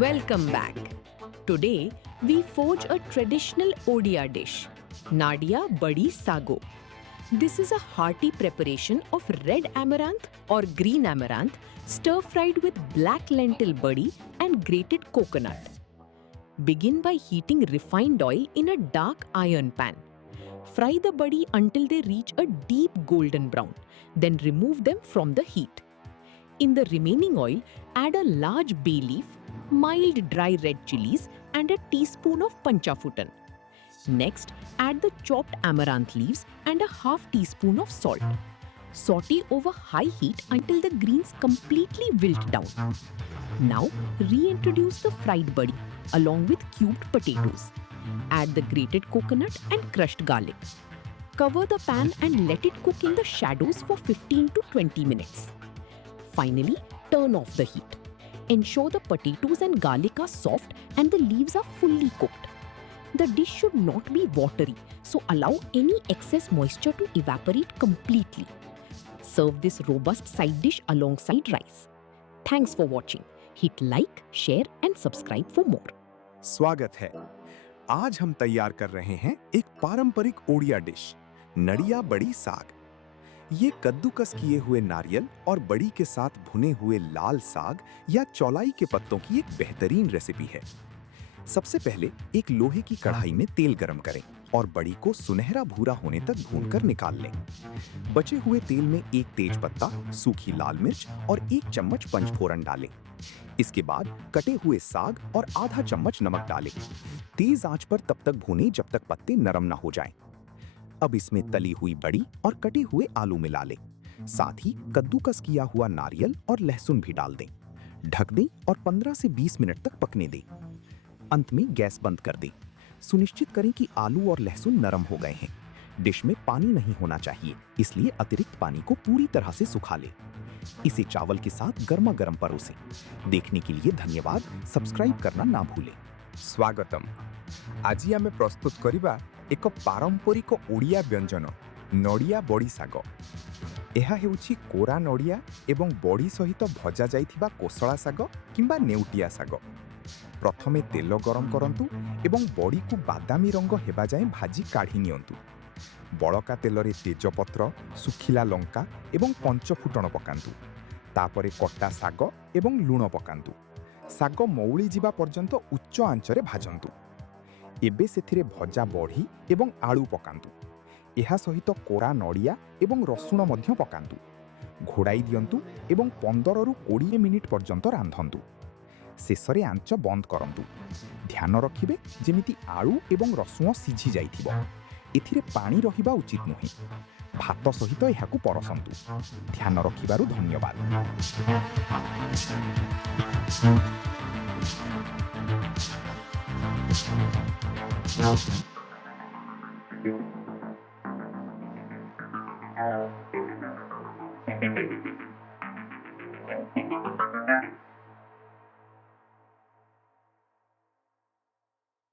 Welcome back. Today, we forge a traditional Odia dish, Nadia Badi Sago. This is a hearty preparation of red amaranth or green amaranth stir-fried with black lentil badi and grated coconut. Begin by heating refined oil in a dark iron pan. Fry the badi until they reach a deep golden brown, then remove them from the heat. In the remaining oil, add a large bay leaf, mild dry red chilies, and a teaspoon of panchafutan. Next, add the chopped amaranth leaves and a half teaspoon of salt. Saute over high heat until the greens completely wilt down. Now, reintroduce the fried badi along with cubed potatoes. Add the grated coconut and crushed garlic. Cover the pan and let it cook in the shadows for 15 to 20 minutes. Finally, turn off the heat. Ensure the potatoes and garlic are soft and the leaves are fully cooked. The dish should not be watery, so allow any excess moisture to evaporate completely. Serve this robust side dish alongside rice. Thanks for watching. Hit like, share and subscribe for more. स्वागत है। आज हम तैयार कर रहे हैं एक पारंपरिक ओडिया डिश, नड़िया बड़ी साग। ये कद्दूकस किए हुए नारियल और बड़ी के साथ भुने हुए लाल साग या चौलाई के पत्तों की एक बेहतरीन रेसिपी है। सबसे पहले एक लोहे की कढ़ाई में तेल गरम करें और बड़ी को सुनहरा भूरा होने तक भूनकर निकाल लें। बचे हुए तेल में एक तेज पत्ता, सूखी लाल मिर्च और एक चम्मच पंचफोरन डालें। इसके बाद कटे हुए साग और आधा चम्मच नमक डालें। तेज आंच पर तब तक भूनें जब तक पत्ते नरम न हो जाएं। अब इसमें तली हुई बड़ी और कटे हुए आलू मिला लें। साथ ही कद्दूकस किया हुआ नारियल और लहसुन भी डाल दें। ढक दें और 15 से 20 मिनट तक पकने दें। अंत में गैस बंद कर दें। सुनिश्चित करें कि आलू और लहसुन नरम हो गए हैं। डिश में पानी नहीं होना चाहिए, इसलिए अतिरिक्त पानी को पूरी तरह से सुखा लें। इसे चावल के साथ गर्मा गर्म परोसें। देखने के लिए धन्यवाद। सब्सक्राइब करना ना भूलें। स्वागतम। आज आमे प्रस्तुत करिबा एक पारंपरिक ओडिया व्यंजन नड़िया बड़ी साग। एहा हेउछि कोरा नड़िया एवं बड़ी सहित भजा जाइथिबा कोसला साग किंबा नेउटिया साग। प्रथमे तेल गरम करंतु एवं बड़ी को बादामी रंग हेबा जाए भाजी काढ़ी नियंतु। बड़का तेलरे तेजपत्र, सुखिला लंका एवं पंचफुटण पकांतु। तापरे कटा साग एवं लूण पकांतु। साग मौली जिबा पर्यंत उच्च आंचरे भाजंतु। एबे सेथिरे भजा बड़ी एवं आलू पकांतु। एहा सहित कोरा नड़िया एवं रसुण मध्य पकांतु। घोड़ाई दियंतु एवं 15 रु 20 मिनिट पर्यंत रांधंतु। शेषरे आंच बंद करंतु। ध्यान रखिबे जेमिति आलू एवं रसुण सिझी जाइथिबो। एथिरे पानी रहिबा उचित नुहे। भात सहित एहाकु परसंतु। ध्यान रखिबारु धन्यवाद। Hello.